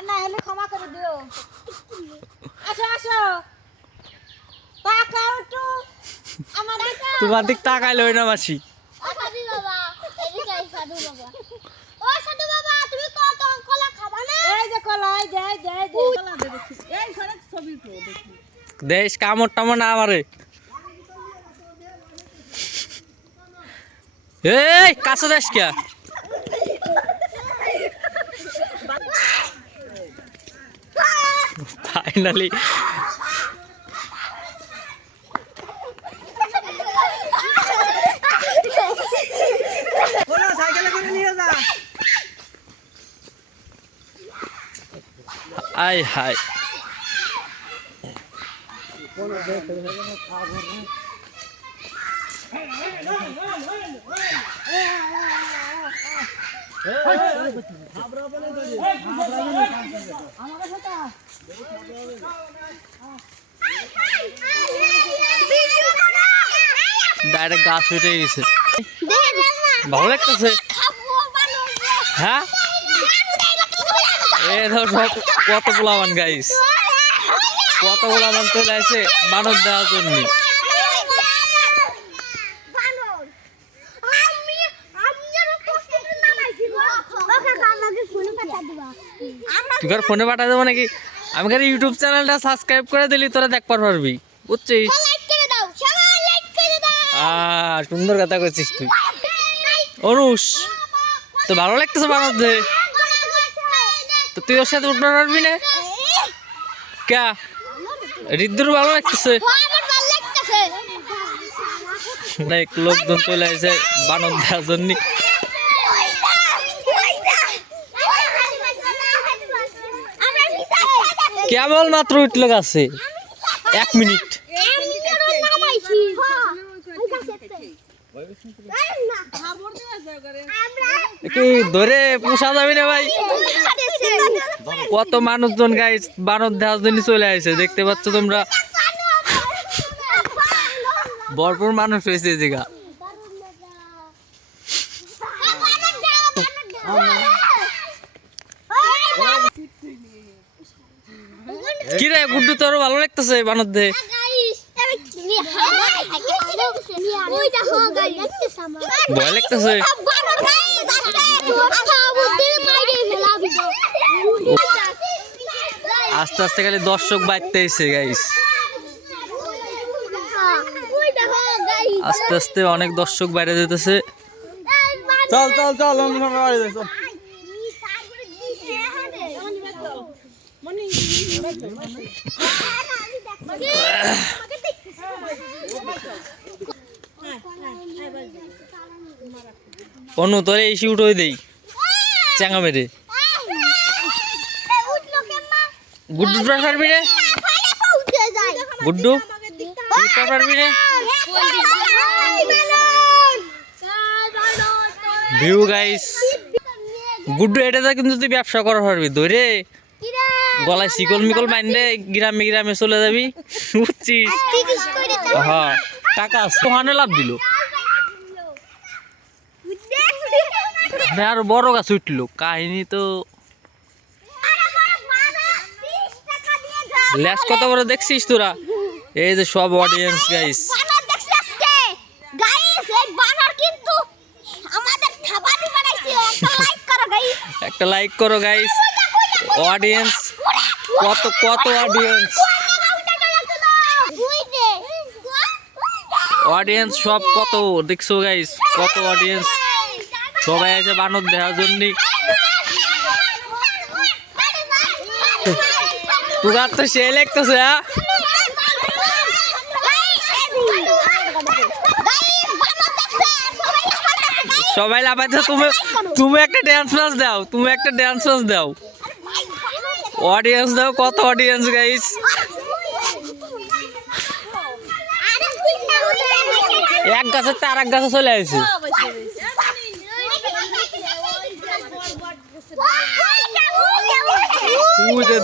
আর না হলে ক্ষমা করে দিও। আসো আসো তাকাও একটু আমার দিকে। তোমার দিক তাকাইলো না মাসি। সাধু বাবা এদিকে আই সাধু বাবা। ও সাধু বাবা তুমি কত কলা খাবা না? এই যে কলা এই যে কলা দে দেখি। এই ঘরে ছবি তো দেখি। দেশ কামড় টামড় না আমারে। এই কাছে দেশ কে? ফাইনালি আই হাই ডাইরেক্ট গাছ উঠে গেছে। ভালো লাগতেছে হ্যাঁ। এ ধর সব কত পোলাবান গাইস, কত পোলাবান চলে আসে বানর দেওয়ার জন্য। তুই ফোনে পাঠা দেবো নাকি? আমি খালি ইউটিউব চ্যানেলটা সাবস্ক্রাইব করে দিলি তোরা দেখতে পারবি, বুঝছিস? সুন্দর কথা করছিস তুই অনুষ। তো ভালো লাগতেছে বানর দে, তো তুই ওর সাথে উঠতে পারবি না কে? রিদ্দুর ভালো লাগতেছে। অনেক লোকজন চলে আসে বানর দেওয়ার জন্য। কেবল মাত্র উঠলো গাছে 1 মিনিট। কি ধরে পোষা যাবি না ভাই? কত মানুষজন গাইস বানর দেওয়ার জন্য চলে আসে, দেখতে পাচ্ছ তোমরা। ভরপুর মানুষ হয়েছে এই জায়গা। কি রে গুড্ডু, তোর ভালো লাগতেছে বানর দে? ভয় লাগতেছে? আস্তে আস্তে খালি দর্শক বাড়তে এসে গাইস, আস্তে আস্তে অনেক দর্শক বাইরে যেতেছে। চল চল চল বাড়ি যাই চল। অনু তোরে এসি উঠোই দেই চাঙ্গা মেরে। গুড্ডু পারবি রে? গুড্ডু পারবি রে? ভিউ গাইস, গুড্ডু এটা কিন্তু তুই ব্যবসা করা পারবি ধরে গলায় শিকল মিকল মাইন্ডে গ্রামে গ্রামে চলে যাবি, বুঝছিস? হ্যাঁ টাকা সোহানে লাভ দিল। আর বড় গাছ উঠলো কাহিনী তো। ল্যাস কত বড় দেখছিস তোরা? এই যে সব অডিয়েন্স গাইস, একটা লাইক করো গাইস। অডিয়েন্স কত কত অডিয়েন্স, অডিয়েন্স সব কত দেখছো গাইস, কত অডিয়েন্স। সবাই আছে বানর দেওয়ার জন্য। তোর তো সে লাগতেছে। সবাই লাফাইছে, তুমি একটা ড্যান্স নাচ দাও, তুমি একটা ড্যান্স নাচ দাও। অডিয়েন্স দাও, কত অডিয়েন্স গাইস। এক গাছের তো আর এক গাছে চলে আসছে।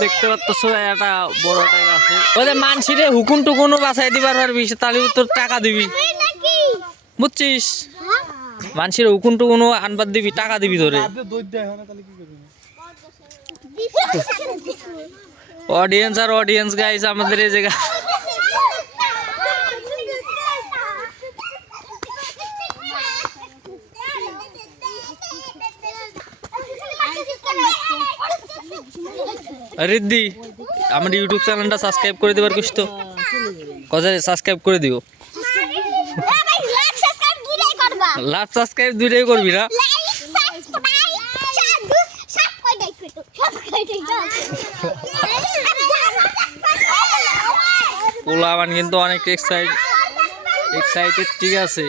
দেখতে পাচ্ছ একটা বড় টাকা আছে, ওদের মানসিরে হুকুম টুকুনও বাঁচাই দিবার পারবি, তাহলে তোর টাকা দিবি, বুঝছিস? মানসির হুকুম টুকুনও আনবার দিবি, টাকা দিবি ধরে। অডিয়েন্স আর অডিয়েন্স গাইস আমাদের এই জায়গা রিদ্ধি আমার ইউটিউব চ্যানেলটা সাবস্ক্রাইব করে দিবার কিছু তো কথা সাবস্ক্রাইব করে দিও লাভ সাবস্ক্রাইব দুইটাই করবি না পোলাবান কিন্তু অনেক এক্সাইটেড ঠিক আছে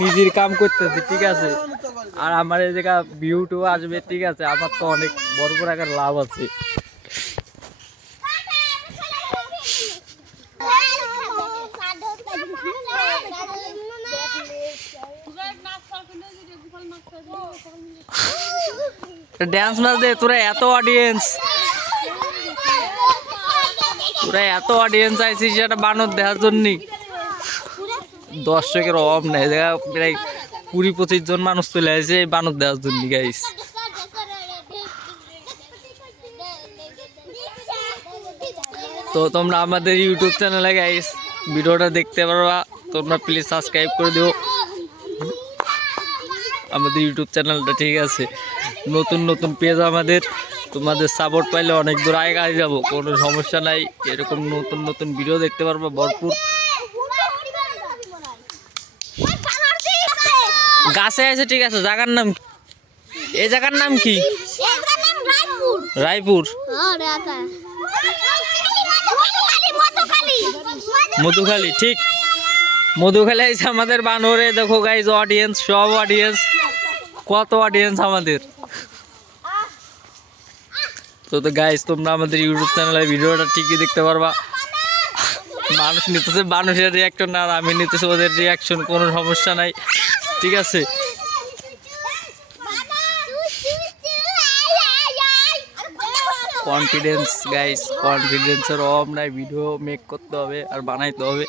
নিজের কাম করতেছি ঠিক আছে আর আমার এই জায়গা ভিউটু আসবে ঠিক আছে আমার তো অনেক বড় বড় আকার লাভ আছে ড্যান্স নাচ দে তোরা এত অডিয়েন্স আইছিস সেটা বানর দেখার জন্য দর্শকের অভাব নাই জায়গা প্রায় 20-25 জন মানুষ চলে আসে বানর দেওয়ার জন্য গাইস তো তোমরা আমাদের ইউটিউব চ্যানেলে গাইস ভিডিওটা দেখতে পারবা তোমরা প্লিজ সাবস্ক্রাইব করে দিও আমাদের ইউটিউব চ্যানেলটা ঠিক আছে নতুন পেজ আমাদের তোমাদের সাপোর্ট পাইলে অনেক দূর আগে যাবো কোনো সমস্যা নাই এরকম নতুন ভিডিও দেখতে পারবা ভরপুর গাছে আছে ঠিক আছে জায়গার নাম এই জায়গার নাম কি রায়পুর মধুখালী ঠিক মধুখালী আছে আমাদের বানরে দেখো গাইজ অডিয়েন্স সব অডিয়েন্স কত অডিয়েন্স আমাদের তো গাইজ তোমরা আমাদের ইউটিউব চ্যানেলে ভিডিওটা ঠিকই দেখতে পারবা মানুষ নিতেছে মানুষের রিয়াকশন আর আমি নিতেছি ওদের রিয়াকশন কোনো সমস্যা নাই ঠিক আছে কনফিডেন্স গাইস কনফিডেন্সের অভাব নাই ভিডিও মেক করতে হবে আর বানাইতে হবে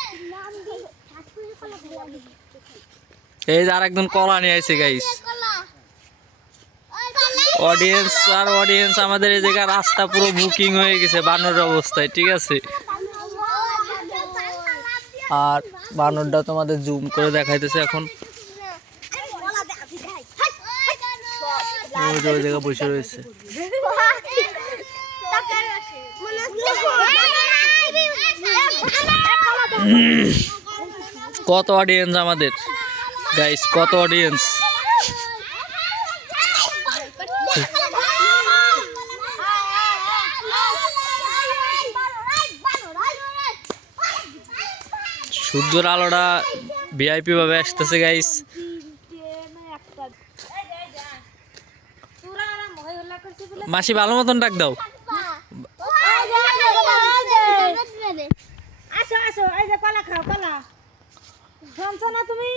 এই যে আর একজন কলা নিয়ে আসছে গাইস অডিয়েন্স আমাদের এই জায়গায় রাস্তা পুরো বুকিং হয়ে গেছে বানরের অবস্থায় ঠিক আছে আর বানরটা তোমাদের জুম করে দেখাইতেছে এখন ওই জায়গায় বসে রয়েছে কত অডিয়েন্স আমাদের গাইস কত অডিয়েন্স সূর্যের আলোটা ভিআইপি ভাবে আসতেছে গাইস মাসি ভালো মতন ডাক দাও আসো এই যে কলা খাও কলা শুনছো না তুমি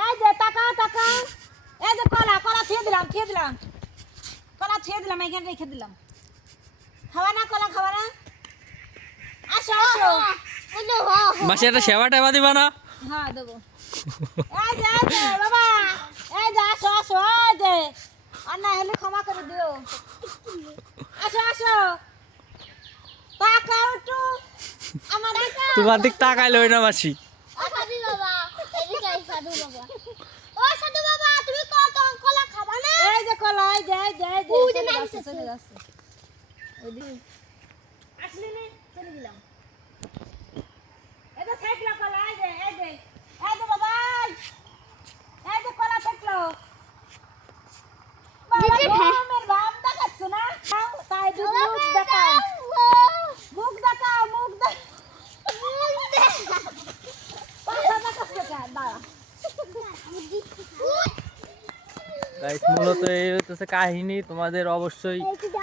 এই যে তাকাও এই যে কলা খেয়ে দিলাম কলা খেয়ে দিলাম এখানে রেখে দিলাম খাওয়া না কলা খাওয়া না আসো মাসি একটা সেবা টেবা দিবা না হ্যাঁ দেবো এই যে বাবা এই যে আসো এই যে অন্যায় হলে ক্ষমা করে দিও আসো তাকাও একটু আমার তোমার দিক তাকাইলে হয় না মাসি সাধু বাবা এদিকে সাধু বাবা ও সাধু বাবা তুমি কত কলা খাবা না এই যে কলা এই যে চলে যাচ্ছে ওইদিকে আসলে নে চলে গেলাম এই যে থাকলো কলা এই যে বাবা এই যে কলা থাকলো আমার ভাব দেখাচ্ছ না তাই মুখ দেখাও মুখ দেখাও গাইস মূলত এই হচ্ছে কাহিনী তোমাদের অবশ্যই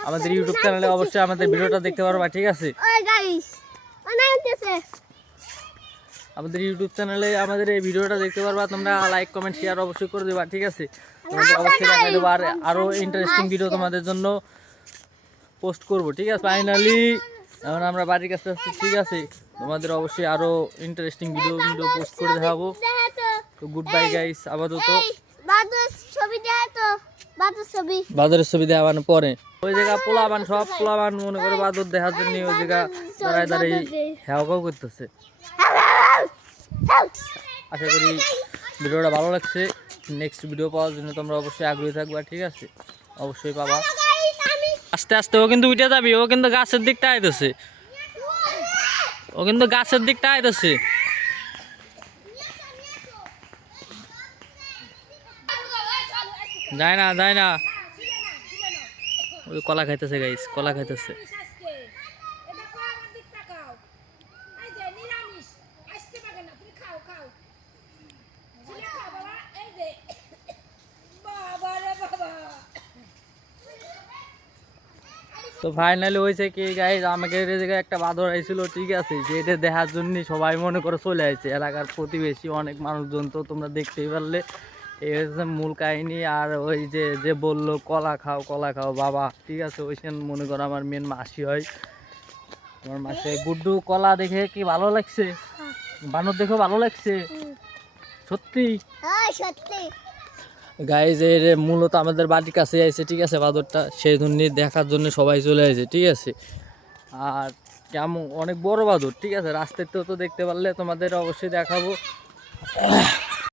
আমাদের ইউটিউব চ্যানেলে অবশ্যই আমাদের ভিডিওটা দেখতে পারবা ঠিক আছে আমাদের ইউটিউব চ্যানেলে আমাদের এই ভিডিওটা দেখতে পারবা তোমরা লাইক কমেন্ট শেয়ার অবশ্যই করে দেবা ঠিক আছে তোমাদের অবশ্যই দেখাই দেবো আর আরো ইন্টারেস্টিং ভিডিও তোমাদের জন্য পোস্ট করব ঠিক আছে ফাইনালি এখন আমরা বাড়ির কাছে আসছি ঠিক আছে তোমাদের অবশ্যই আরো ইন্টারেস্টিং ভিডিও পোস্ট করে দেখাবো তো গুড বাই গাইস আপাতত ছবি দেখাতো বাদরের ছবি দেখানো পরে ওই জায়গা পোলাবান সব পোলাবান মনে করে বাদর দেখার জন্য ওই জায়গা দাঁড়ায় দাঁড়িয়ে হেওয়াও করতেছে। আশা করি ভিডিওটা ভালো লাগছে। নেক্সট ভিডিও পাওয়ার জন্য তোমরা অবশ্যই আগ্রহী থাকবা, ঠিক আছে? অবশ্যই পাবা। আস্তে আস্তে ও কিন্তু উঠে যাবি, ও কিন্তু গাছের দিকটা আইতেছে, ও কিন্তু গাছের দিকটা আইতেছে। যায় না যায় না, ওই কলা খাইতেছে গাইস, কলা খাইতেছে। তো ফাইনালি হয়েছে কি গাইস, আমাকে এই জায়গায় একটা বাদর আইছিল, ঠিক আছে? যেটা দেখার জন্য সবাই মনে করে চলে আসছে, এলাকার প্রতিবেশী অনেক মানুষজন। তো তোমরা দেখতেই পারলে এই হচ্ছে মূল কাহিনী। আর ওই যে যে বললো কলা খাও বাবা, ঠিক আছে? ওইখানে মনে করো আমার মেন মাসি হয়, আমার মাসি হয়। গুড্ডু কলা দেখে কি ভালো লাগছে? বানর দেখে ভালো লাগছে? সত্যি গাইজ এর মূলত আমাদের বাড়ির কাছে আইছে, ঠিক আছে? বাদরটা সেই জন্য দেখার জন্য সবাই চলে আসে, ঠিক আছে? আর কেমন অনেক বড় বাদর, ঠিক আছে? রাস্তাতেও তো দেখতে পারলে তোমাদের অবশ্যই দেখাবো।